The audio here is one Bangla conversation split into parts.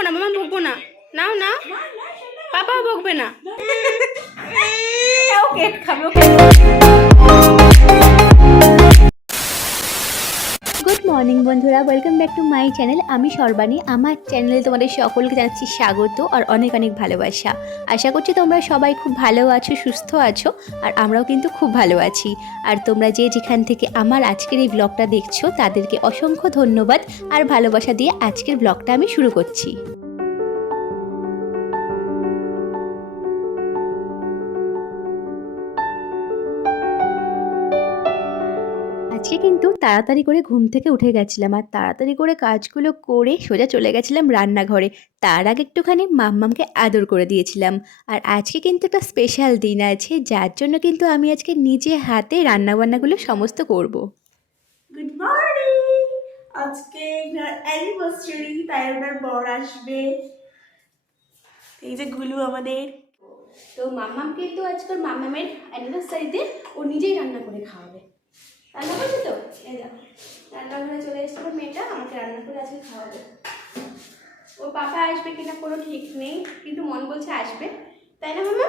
বকবো না, মামা বকবো না। নাও নাও, পাপাও বকবে না। ও কেক খাবে, ওকে। গুড মর্নিং বন্ধুরা, welcome back to my channel. আমি সর্বাণী। আমার চ্যানেলে তোমাদের সকলকে জানাচ্ছি স্বাগত আর অনেক অনেক ভালোবাসা। আশা করছি তোমরা সবাই খুব ভালো আছো, সুস্থ আছো, আর আমরাও কিন্তু খুব ভালো আছি। আর তোমরা যে যেখান থেকে আমার আজকের এই ব্লগটা দেখছো তাদেরকে অসংখ্য ধন্যবাদ আর ভালোবাসা দিয়ে আজকের ব্লগটা আমি শুরু করছি। আজকে কিন্তু তাড়াতাড়ি করে ঘুম থেকে উঠে গেছিলাম আর তাড়াতাড়ি করে কাজগুলো করে সোজা চলে গেছিলাম রান্নাঘরে। তার আগে একটুখানি মাম্মামকে আদর করে দিয়েছিলাম। আর আজকে কিন্তু একটা স্পেশাল দিন আছে, যার জন্য কিন্তু আমি আজকে নিজে হাতে রান্নাবান্নাগুলো সমস্ত করব। Good morning. আজকে অ্যানিভার্সারি, তাই ওনার বর আসবে। এই যে গুলু আমাদের। তো মাম্মাম কিন্তু আজকাল মাম্মামের অ্যানিভার্সারিতে ও নিজেই রান্না করে খাওয়াবে। রান্না করবে তো? এই দেখো, রান্নাঘরে চলে এসেছিল মেয়েটা, আমাকে রান্না করে আজকে খাওয়াবে। ও পাপা আসবে কিনা কোনো ঠিক নেই, কিন্তু মন বলছে আসবে, তাই না মাম্মা?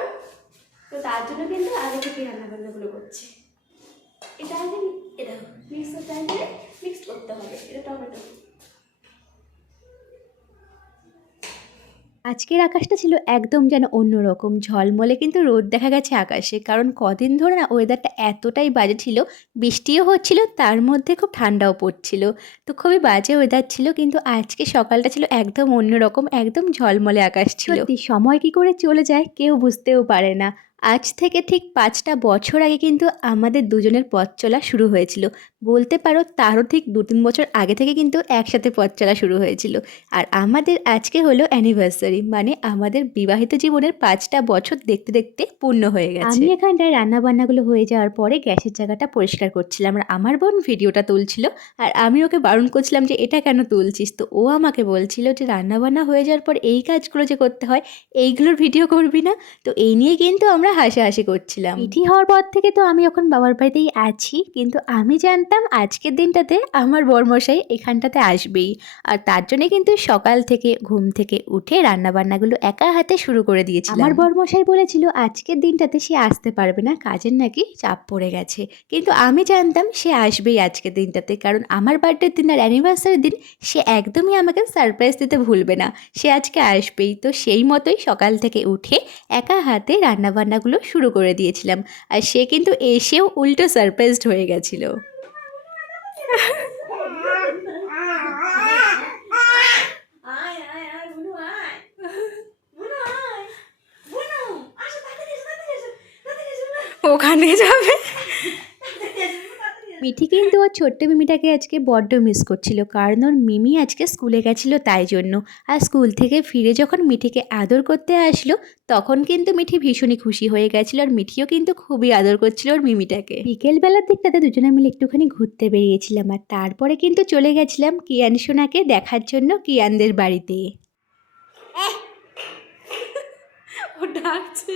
তো তার জন্য কিন্তু আগে থেকে রান্নাবান্নাগুলো করছে। এটা আগে এটা মিক্সারটা আগে মিক্সড করতে হবে। এটা টমেটো। আজকের আকাশটা ছিল একদম যেন অন্যরকম, ঝলমলে কিন্তু রোদ দেখা গেছে আকাশে। কারণ কদিন ধরে না ওয়েদারটা এতটাই বাজে ছিল, বৃষ্টিও হচ্ছিল, তার মধ্যে খুব ঠান্ডাও পড়ছিল। তো খুবই বাজে ওয়েদার ছিল, কিন্তু আজকে সকালটা ছিল একদম অন্যরকম, একদম ঝলমলে আকাশ ছিল। সত্যি সময় কি করে চলে যায় কেউ বুঝতেও পারে না। আজ থেকে ঠিক 5টা বছর আগে কিন্তু আমাদের দুজনের পথ চলা শুরু হয়েছিল। বলতে পারো তারও ঠিক 2-3 বছর আগে থেকে কিন্তু একসাথে পথ চলা শুরু হয়েছিল। আর আমাদের আজকে হলো অ্যানিভার্সারি, মানে আমাদের বিবাহিত জীবনের 5টা বছর দেখতে দেখতে পূর্ণ হয়ে গেছে। আমি এখানটায় রান্নাবান্নাগুলো হয়ে যাওয়ার পরে গ্যাসের জায়গাটা পরিষ্কার করছিলাম, আর আমার বোন ভিডিওটা তুলছিল। আর আমি ওকে বারণ করছিলাম যে এটা কেন তুলছিস, তো ও আমাকে বলছিল যে রান্নাবান্না হয়ে যাওয়ার পর এই কাজগুলো যে করতে হয় এইগুলোর ভিডিও করবি না। তো এই নিয়ে কিন্তু আমরা হাসাহাসি করছিলাম। মিঠি হওয়ার পর থেকে তো আমি এখন বাবার বাড়িতেই আছি, কিন্তু আমি জানতাম আজকের দিনটাতে আমার বরমশাই এখানটাতে আসবেই। আর তার জন্য কিন্তু সকাল থেকে ঘুম থেকে উঠে রান্নাবান্নাগুলো একা হাতে শুরু করে দিয়েছিলাম। আমার বরমশাই বলেছিল আজকের দিনটাতে সে আসতে পারবে না, কাজের নাকি চাপ পড়ে গেছে। কিন্তু আমি জানতাম সে আসবেই আজকের দিনটাতে, কারণ আমার বার্থডের দিন আর অ্যানিভার্সারির দিন সে একদমই আমাকে সারপ্রাইজ দিতে ভুলবে না, সে আজকে আসবেই। তো সেই মতোই সকাল থেকে উঠে একা হাতে রান্নাবান্নাগুলো শুরু করে দিয়েছিলাম। আর সে কিন্তু এসেও উল্টো সারপ্রাইজড হয়ে গেছিল। ওখানে যাবে। মিঠি কিন্তু ওর ছোট্ট মিমিটাকে আজকে বড্ড মিস করছিল, কারণ ওর মিমি আজকে স্কুলে গেছিলো তাই জন্য। আর স্কুল থেকে ফিরে যখন মিঠিকে আদর করতে আসলো তখন কিন্তু মিঠি ভীষণই খুশি হয়ে গেছিলো, আর মিঠিও কিন্তু খুবই আদর করছিল ওর মিমিটাকে। বিকেলবেলার দিকটাতে দুজনে মিলে একটুখানি ঘুরতে বেরিয়েছিলাম, আর তারপরে কিন্তু চলে গেছিলাম কিয়ান সোনাকে দেখার জন্য কিয়ানদের বাড়িতে। ও ডাকছে।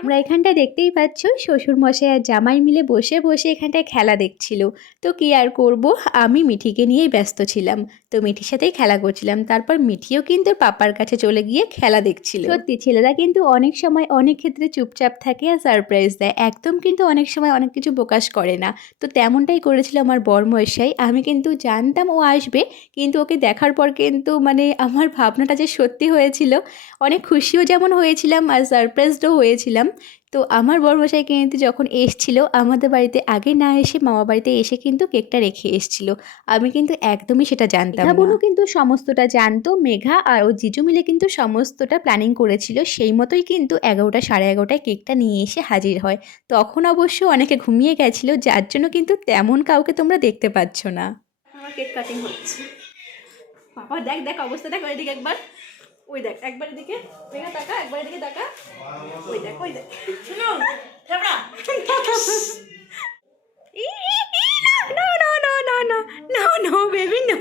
আমরা এখানটায় দেখতেই পাচ্ছ শ্বশুরমশাই আর জামাই মিলে বসে বসে এখানটায় খেলা দেখছিল। তো কি আর করব, আমি মিঠিকে নিয়েই ব্যস্ত ছিলাম, তো মিঠির সাথেই খেলা করছিলাম। তারপর মিঠিও কিন্তু পাপার কাছে চলে গিয়ে খেলা দেখছিল। সত্যি ছেলেরা কিন্তু অনেক সময় অনেক ক্ষেত্রে চুপচাপ থাকে আর সারপ্রাইজ দেয়, একদম কিন্তু অনেক সময় অনেক কিছু প্রকাশ করে না। তো তেমনটাই করেছিল আমার বরমশাই। আমি কিন্তু জানতাম ও আসবে, কিন্তু ওকে দেখার পর কিন্তু মানে আমার ভাবনাটা যে সত্যি হয়েছিল, অনেক খুশিও যেমন হয়েছিলাম আর সারপ্রাইজডও হয়েছিলাম। তো আমার বরমশাই কিন্তু যখন এসছিল আমাদের বাড়িতে, আগে না এসে মামা বাড়িতে এসে কিন্তু কেকটা রেখে এসছিল। আমি কিন্তু একদমই সেটা জানতাম না। বোনও কিন্তু সমস্তটা জানতো, মেঘা আর ও জিজু মিলে কিন্তু সমস্তটা প্ল্যানিং করেছিল। সেই মতোই কিন্তু 11টা 11:30টায় কেকটা নিয়ে এসে হাজির হয়। তখন অবশ্য অনেকে ঘুমিয়ে গেছিল, যার জন্য কিন্তু তেমন কাউকে তোমরা দেখতে পাচ্ছ না। আমার কেক কাটিং হচ্ছে। বাবা দেখ দেখ অবস্থা দেখ, ওইদিকে একবার, ওই দেখ একবার এদিকে, মেঘা তাকা, একবার এদিকে তাকা, ওই দেখ ওই দেখ। শুনো থামড়া। No no no no no no no baby no,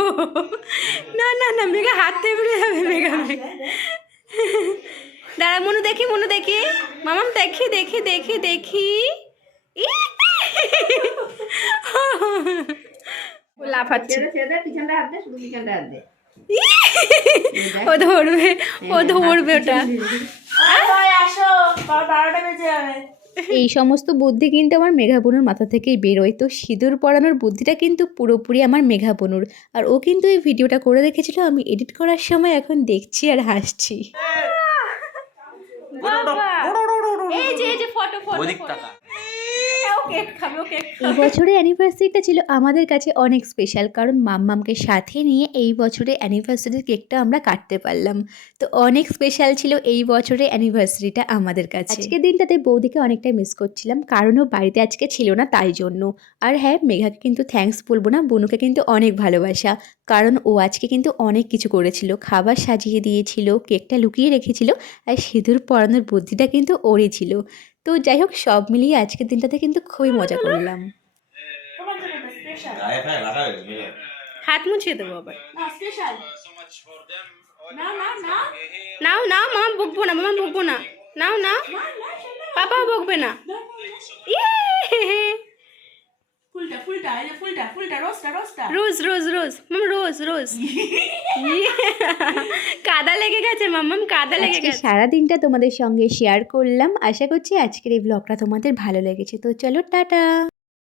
না না না মেঘা হাত থেমড়ে যাবে। মেঘা দাঁড়া, মনু দেখি মনু দেখি, মামাম দেখি দেখি দেখি দেখি। লাফাচ্ছে। পিছনটা হাত দে, শুধু পিছনটা হাত দে। ও ধরবে, ও ধরবে ওটা। ভাই আসো, 12টা বেজে যাবে। এই সমস্ত বুদ্ধি কিন্তু আমার মেঘাবনুর মাথা থেকেই বেরোয়। তো সিঁদুর পরানোর বুদ্ধিটা কিন্তু পুরোপুরি আমার মেঘাবনুর। আর ও কিন্তু এই ভিডিওটা করে রেখেছিল, আমি এডিট করার সময় এখন দেখছি আর হাসছি। এই যে ফটো এই বছরের অ্যানিভার্সারিটা ছিল আমাদের কাছে অনেক স্পেশাল, কারণ মাম্মামকে সাথে নিয়ে এই বছরের অ্যানিভার্সারির কেকটা আমরা কাটতে পারলাম। তো অনেক স্পেশাল ছিল এই বছরের অ্যানিভার্সারিটা আমাদের কাছে। আজকের দিনটাতে বৌদিকে অনেকটাই মিস করছিলাম, কারণ ও বাড়িতে আজকে ছিল না তাই জন্য। আর হ্যাঁ, মেঘাকে কিন্তু থ্যাঙ্কস বলবো না, বনুকে কিন্তু অনেক ভালোবাসা, কারণ ও আজকে কিন্তু অনেক কিছু করেছিল, খাবার সাজিয়ে দিয়েছিল, কেকটা লুকিয়ে রেখেছিল, আর সিঁদুর পরানোর বুদ্ধিটা কিন্তু ওরই ছিল। তো যাই হোক, সব মিলিয়ে আজকের দিনটাতে কিন্তু খুবই মজা করলাম। তোমার জন্য স্পেশাল। হাত মুছিয়ে দেবো আবার। না স্পেশাল। না না না নাও নাও, মামা বকবো না, মামা বকবো না, নাও নাও, পাপাও বকবে না। ইয়ে! ফুলটা ফুলটা, এই যে ফুলটা ফুলটা, রোজটা রোজটা। রোজ রোজ রোজ, মাম রোজ রোজ। ইয়ে! কাদা লেগে গেছে মাম্মাম, কাদা লেগে আজকে গেছে। সারা দিনটা তোমাদের সঙ্গে শেয়ার করলাম। আশা করছি আজকের এই ব্লগটা তোমাদের ভালো লেগেছে। তো চলো, টাটা।